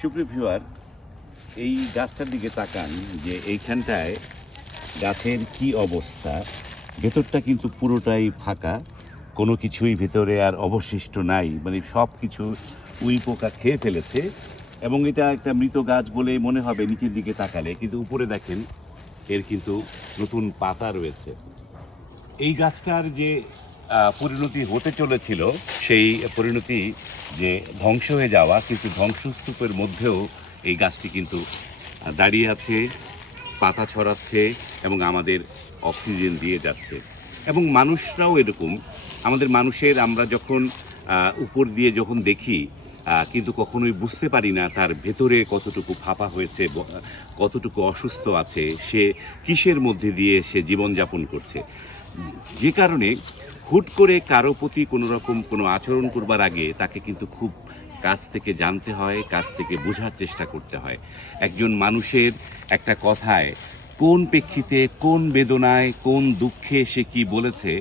সুপ্রিয় ভিউয়ার, এই গাছটার দিকে তাকান যে এইখানটায় গাছের কি অবস্থা। ভেতরটা কিন্তু পুরোটাই ফাঁকা, কোনো কিছুই ভেতরে আর অবশিষ্ট নাই, মানে সব কিছু উই পোকা খেয়ে ফেলেছে। এবং এটা একটা মৃত গাছ বলে মনে হবে নিচের দিকে তাকালে, কিন্তু উপরে দেখেন এর কিন্তু নতুন পাতা রয়েছে। এই গাছটার যে পরিণতি হতে চলেছিল, সেই পরিণতি যে ধ্বংস হয়ে যাওয়া, কিন্তু ধ্বংসস্তূপের মধ্যেও এই গাছটি কিন্তু দাঁড়িয়ে আছে, পাতা ছড়াচ্ছে এবং আমাদের অক্সিজেন দিয়ে যাচ্ছে। এবং মানুষরাও এরকম, আমাদের মানুষের আমরা যখন উপর দিয়ে যখন দেখি, কিন্তু কখনোই বুঝতে পারি না তার ভেতরে কতটুকু ফাঁপা হয়েছে, কতটুকু অসুস্থ আছে, সে কিসের মধ্যে দিয়ে সে জীবনযাপন করছে। যে কারণে হুট করে কারো প্রতি কোনো রকম কোনো আচরণ করবার আগে তাকে কিন্তু খুব কাছ থেকে জানতে হয়, কাছ থেকে বোঝার চেষ্টা করতে হয়। একজন মানুষের একটা কথায় কোন প্রেক্ষিতে, কোন বেদনায়, কোন দুঃখে সে কি বলেছে,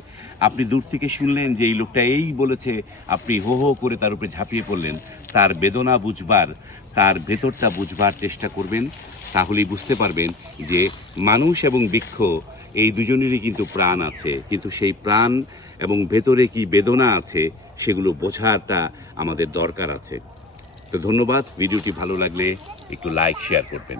আপনি দূর থেকে শুনলেন যে এই লোকটা এই বলেছে, আপনি হো হো করে তার উপরে ঝাঁপিয়ে পড়লেন। তার বেদনা বুঝবার, তার ভেতরটা বুঝবার চেষ্টা করবেন, তাহলেই বুঝতে পারবেন যে মানুষ এবং বৃক্ষ এই দুজনেরই কিন্তু প্রাণ আছে, কিন্তু সেই প্রাণ এবং ভেতরে কি বেদনা আছে সেগুলো বোঝাটা আমাদের দরকার আছে। তো ধন্যবাদ। ভিডিওটি ভালো লাগলে একটু লাইক শেয়ার করবেন।